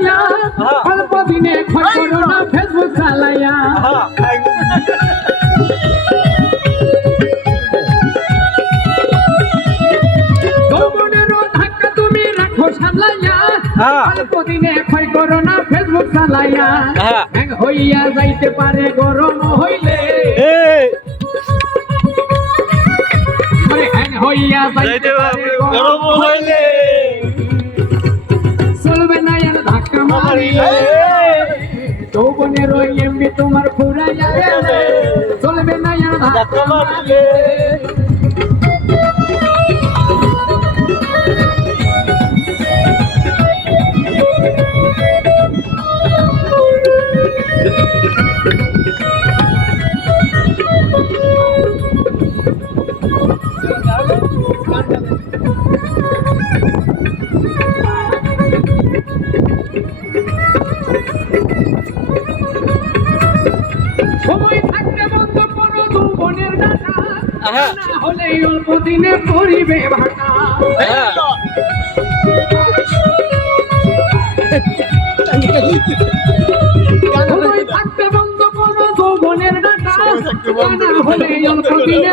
চালাইয়া হ্যাঁ। অল্প দিনে খবর ফেসবুক চালাইয়া। প্রতিদিনে ক্ষয় করো ফেসবুক চালাইয়া। হ্যাঁ, হ্যাঁ। হইয়া যাইতে পারে গরম হইলে। হইয়া যাইতে পারে গরম হইলে। ধাক্কা মারিলে। যৌবনের ওই এমবি তোমার ফুরাইয়া গেলে। চলবে না ধাক্কা মারিলে হলে অল্প দিনে পরিবে ভাটা। হ্যাঁ। থাকতে বন্ধ করো যৌবনের ডাটা। হলে অল্প দিনে